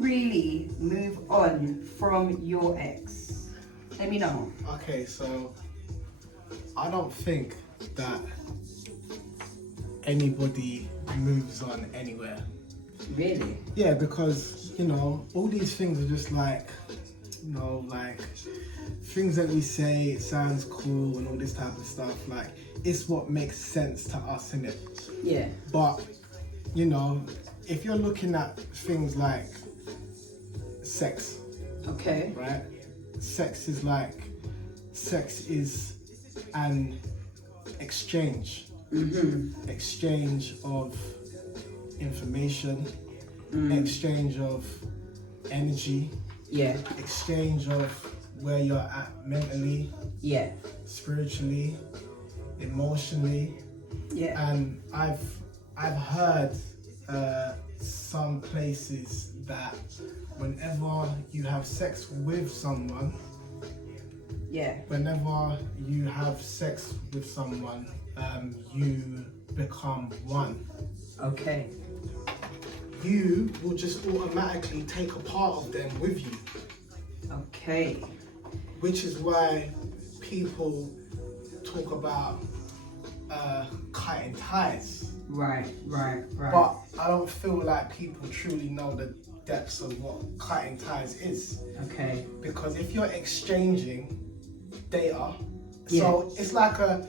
really move on from your ex? Let me know. Okay, so I don't think that anybody moves on anywhere. Really? Yeah, because, you know, all these things are just like, you know, like things that we say, it sounds cool and all this type of stuff. Like, it's what makes sense to us, innit? Yeah. But, you know, if you're looking at things like sex, Okay. right? Sex is an exchange. Exchange of information, exchange of energy, exchange of where you're at mentally, spiritually, emotionally. And I've heard some places that whenever you have sex with someone, you become one. Okay. You will just automatically take a part of them with you. Okay. Which is why people talk about cutting ties. Right. But I don't feel like people truly know the depths of what cutting ties is. Okay. Because if you're exchanging data, so it's like a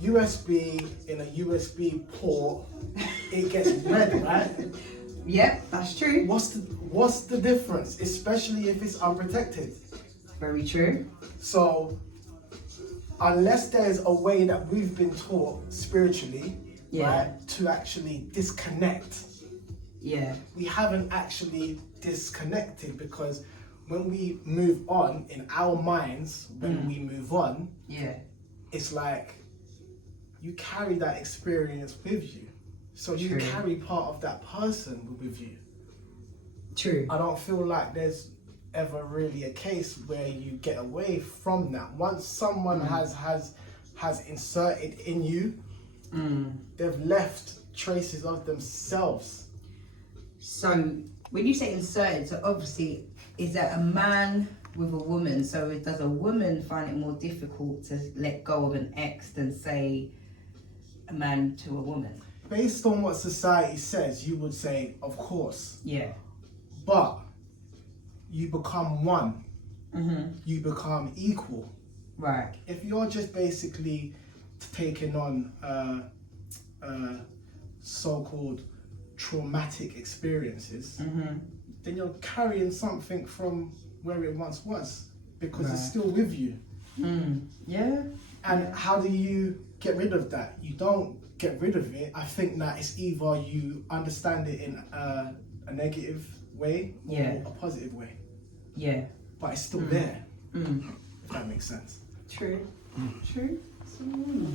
USB in a USB port, it gets read, right? Yep, that's true. What's the difference, especially if it's unprotected? Very true. So unless there's a way that we've been taught spiritually, right, to actually disconnect, we haven't actually disconnected, because when we move on in our minds, when we move on, it's like you carry that experience with you. So you carry part of that person with you. True. I don't feel like there's ever really a case where you get away from that. Once someone has inserted in you, they've left traces of themselves. So when you say inserted, so obviously, is that a man with a woman? So does a woman find it more difficult to let go of an ex than, say, a man to a woman? Based on what society says, you would say, of course. Yeah. But you become one. You become equal. Right. If you're just basically taking on so-called traumatic experiences, then you're carrying something from where it once was, because it's still with you. Yeah. And how do you get rid of that? You don't get rid of it. I think that it's either you understand it in a negative way or a positive way. Yeah. But it's still there, if that makes sense. True. True.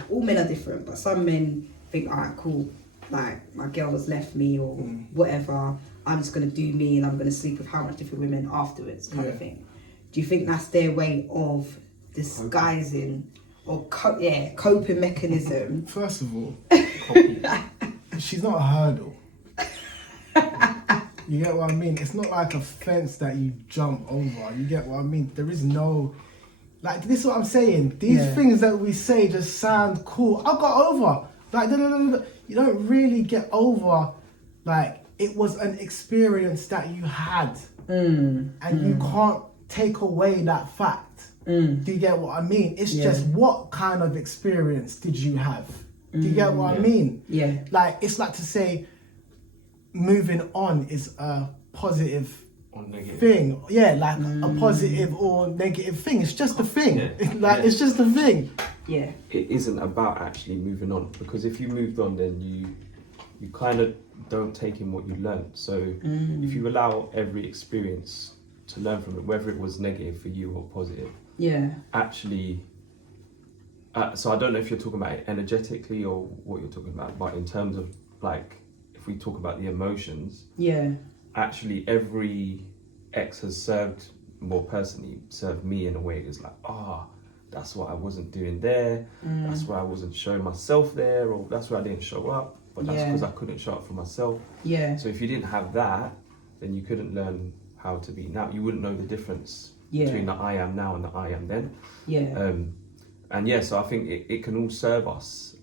All men are different, but some men think, all right, cool, like my girl has left me or whatever, I'm just going to do me and I'm going to sleep with how much different women afterwards, kind of thing. Do you think that's their way of disguising or coping mechanism? First of all, she's not a hurdle. You get what I mean? It's not like a fence that you jump over. You get what I mean? There is no... Like, this is what I'm saying. These things that we say just sound cool. I got over. Like, no. You don't really get over, like, it was an experience that you had. And you can't take away that fact. Do you get what I mean? It's just, what kind of experience did you have? Do you get what I mean? Yeah. Like, it's like to say, moving on is a positive thing. Yeah, like a positive or negative thing. It's just a thing. It's just a thing. Yeah. It isn't about actually moving on, because if you moved on, then you kind of don't take in what you learned. So if you allow every experience to learn from it, whether it was negative for you or positive, actually, so I don't know if you're talking about it energetically or what you're talking about, but in terms of, like, if we talk about the emotions, actually every ex has served me in a way that's like, that's what I wasn't doing there, that's why I wasn't showing myself there, or that's why I didn't show up, but that's because I couldn't show up for myself. So if you didn't have that, then you couldn't learn how to be now. You wouldn't know the difference Yeah. between the I am now and the I am then. Yeah. And yeah, so I think it can all serve us.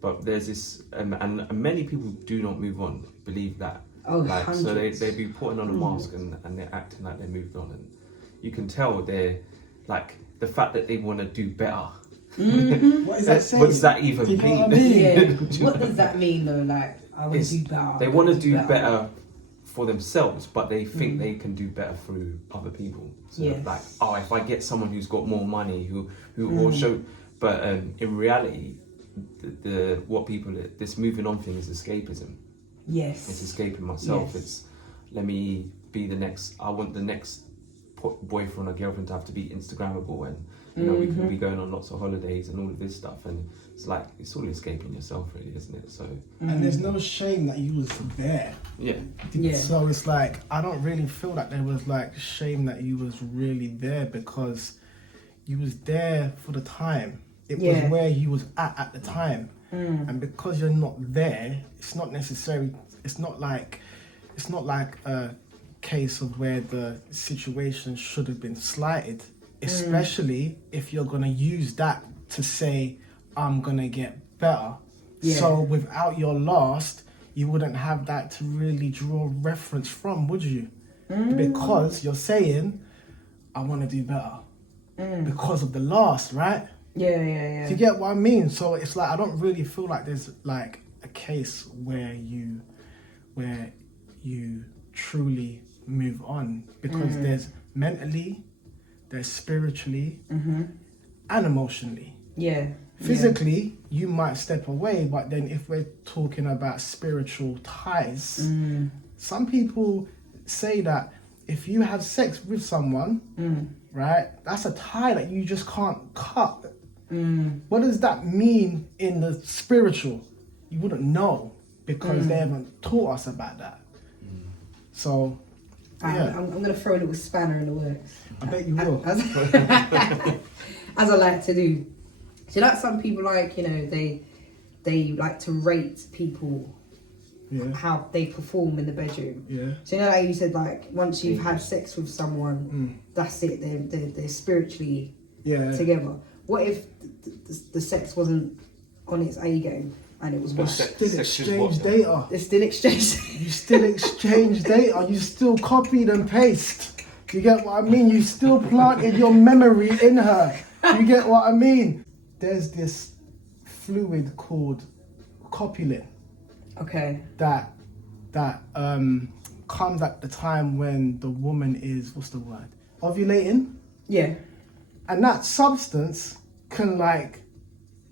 But there's this, and many people do not move on, believe that. Oh, like, so hundreds. they be putting on a mask and they're acting like they moved on. And you can tell they're like, the fact that they want to do better. What is that saying? What does that even Do you know mean? what I mean? Yeah. What does that mean though? Like, I want to do better. They want to do better for themselves, but they think they can do better through other people. So like, oh, if I get someone who's got more money, who will show. But in reality, this moving on thing is escapism. Yes. It's escaping myself. Yes. It's, let me be the next. I want the next boyfriend or girlfriend to have to be Instagrammable, and we can be going on lots of holidays and all of this stuff. And it's like, it's all escaping yourself, really, isn't it? So. And there's no shame that you was there. Yeah. Yeah. So it's like, I don't really feel like there was like shame that you was really there, because you was there for the time. It was where you was at the time. And because you're not there, it's not like a case of where the situation should have been slighted, especially if you're gonna use that to say, I'm gonna get better. So without your last, you wouldn't have that to really draw reference from, would you? Because you're saying, I want to do better because of the last, right? Yeah. Do you get what I mean? So it's like, I don't really feel like there's like a case where you truly move on, because there's mentally, there's spiritually, and emotionally. Yeah. Physically, you might step away, but then if we're talking about spiritual ties, some people say that if you have sex with someone, right, that's a tie that you just can't cut. What does that mean in the spiritual? You wouldn't know, because they haven't taught us about that. So, yeah. I'm going to throw a little spanner in the works. I bet you will. As I like to do. So like some people, like, they like to rate people, how they perform in the bedroom. Yeah. So like you said, like, once you've had sex with someone, that's it. They're spiritually together. What if the sex wasn't on its A game and it was You still exchange data. They still exchange. You still exchange data. You still copied and paste. You get what I mean? You still planted your memory in her. You get what I mean? There's this fluid called copulin. Okay. That comes at the time when the woman is, what's the word? Ovulating. Yeah. And that substance can, like,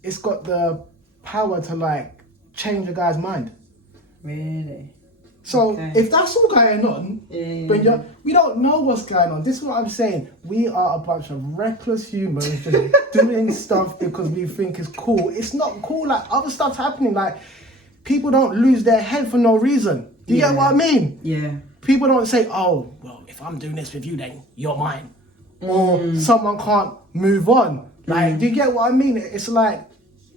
it's got the power to, like, change a guy's mind. Really? So if that's all going on, but we don't know what's going on. This is what I'm saying. We are a bunch of reckless humans just doing stuff because we think it's cool. It's not cool. Like, other stuff's happening. Like, people don't lose their head for no reason. Do you get what I mean? Yeah. People don't say, oh, well, if I'm doing this with you, then you're mine. Or someone can't move on. Like, do you get what I mean? It's like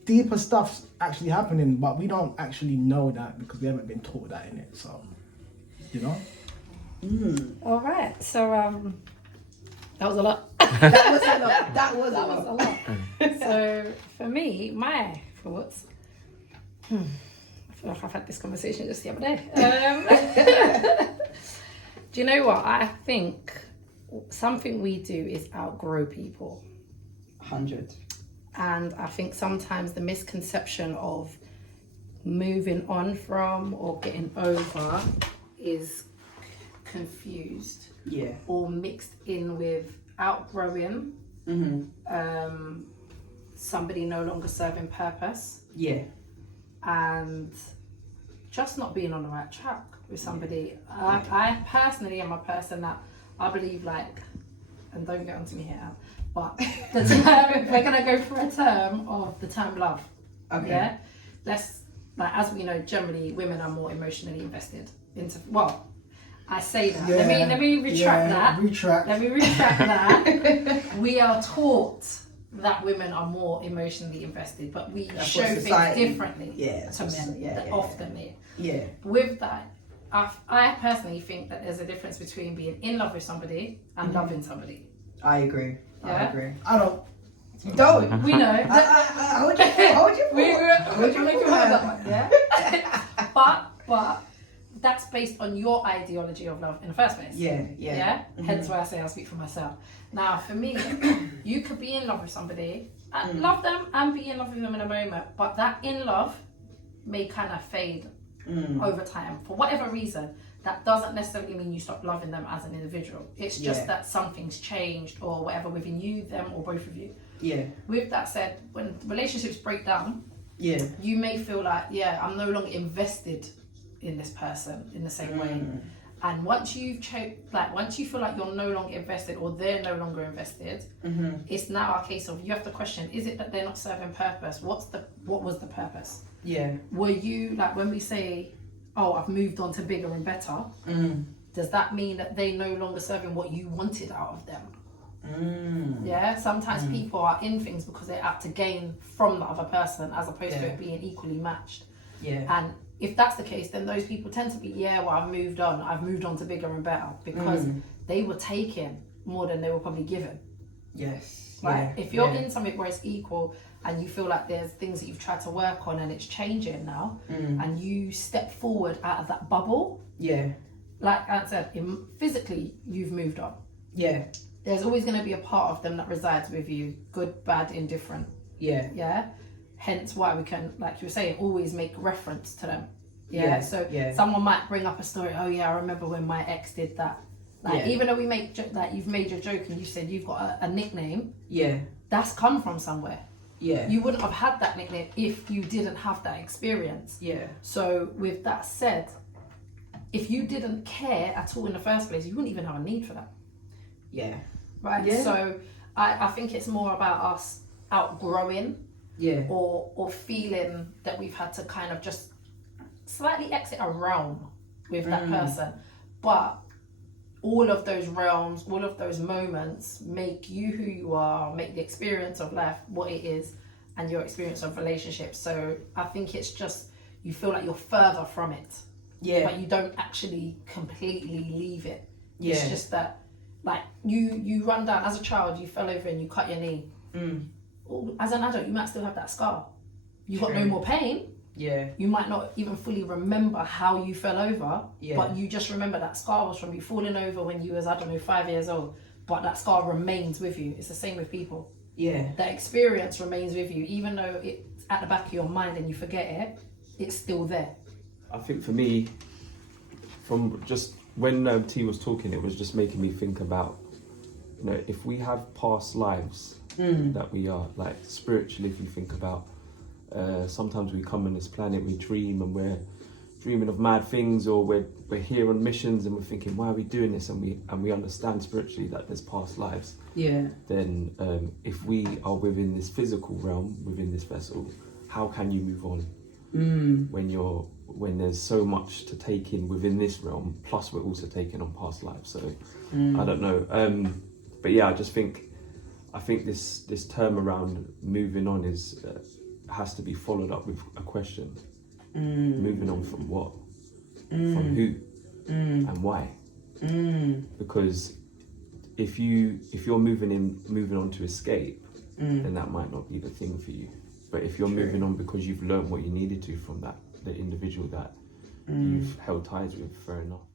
deeper stuff's actually happening, but we don't actually know that because we haven't been taught that in it. So, All right. So that was a lot. That was a lot. So for me, my thoughts. I feel like I've had this conversation just the other day. Do you know what? I think something we do is outgrow people. 100. And I think sometimes the misconception of moving on from or getting over is confused or mixed in with outgrowing somebody no longer serving purpose and just not being on the right track with somebody. I personally am a person that I believe, like, and don't get onto me here, but the term, we're gonna go for a term of the term love. Okay. Yeah. Let's, like, as we know, generally women are more emotionally invested into. Well, I say that. Let me retract that. Let me retract that. We are taught that women are more emotionally invested, but we show things differently to men often. With that, I personally think that there's a difference between being in love with somebody and loving somebody. I agree. I Yeah? agree. I don't. You don't. We know. Hold your thought. Hold your thought. Hold your thought. Yeah. but that's based on your ideology of love in the first place. Yeah. Hence why I say I'll speak for myself. Now, for me, you could be in love with somebody and love them and be in love with them in a moment, but that in love may kind of fade over time for whatever reason. That doesn't necessarily mean you stop loving them as an individual. It's just that something's changed or whatever within you, them, or both of you. Yeah. With that said, when relationships break down, you may feel like, I'm no longer invested in this person in the same way. And once you've once you feel like you're no longer invested or they're no longer invested, it's now a case of you have to question: is it that they're not serving purpose? What was the purpose? Yeah. Were you like when we say, "Oh, I've moved on to bigger and better"? Does that mean that they no longer serving what you wanted out of them? Yeah. Sometimes people are in things because they're out to gain from the other person, as opposed to it being equally matched. Yeah. And if that's the case, then those people tend to be, I've moved on to bigger and better, because they were taking more than they were probably given. Yes. Right? If you're in something where it's equal and you feel like there's things that you've tried to work on and it's changing now, and you step forward out of that bubble, like I said, physically you've moved on. Yeah. There's always going to be a part of them that resides with you, good, bad, indifferent. Yeah. Yeah. Hence why we can, like you were saying, always make reference to them. Yeah. So someone might bring up a story. Oh yeah, I remember when my ex did that. Like even though we make you've made your joke and you said you've got a nickname. Yeah. That's come from somewhere. Yeah. You wouldn't have had that nickname if you didn't have that experience. Yeah. So with that said, if you didn't care at all in the first place, you wouldn't even have a need for that. Yeah. Right. Yeah. So I think it's more about us outgrowing. Yeah. Or feeling that we've had to kind of just slightly exit a realm with that person. But all of those realms, all of those moments make you who you are, make the experience of life what it is, and your experience of relationships. So I think it's just, you feel like you're further from it. Yeah. But you don't actually completely leave it. Yeah. It's just that, like, you run down, as a child, you fell over and you cut your knee. As an adult, you might still have that scar. You've got no more pain. Yeah. You might not even fully remember how you fell over, but you just remember that scar was from you falling over when you was, 5 years old. But that scar remains with you. It's the same with people. Yeah. That experience remains with you, even though it's at the back of your mind and you forget it. It's still there. I think for me, from just when T was talking, it was just making me think about, if we have past lives. That we are, like, spiritually, if you think about, sometimes we come on this planet, we dream, and we're dreaming of mad things, or we're here on missions and we're thinking, why are we doing this, and we understand spiritually that there's past lives. Yeah. Then if we are within this physical realm, within this vessel, how can you move on when there's so much to take in within this realm, plus we're also taking on past lives? So I don't know, but yeah, I think this term around moving on has to be followed up with a question. Moving on from what? From who? And why? Because if you're moving on to escape, then that might not be the thing for you. But if you're moving on because you've learned what you needed to from the individual that you've held ties with, fair enough.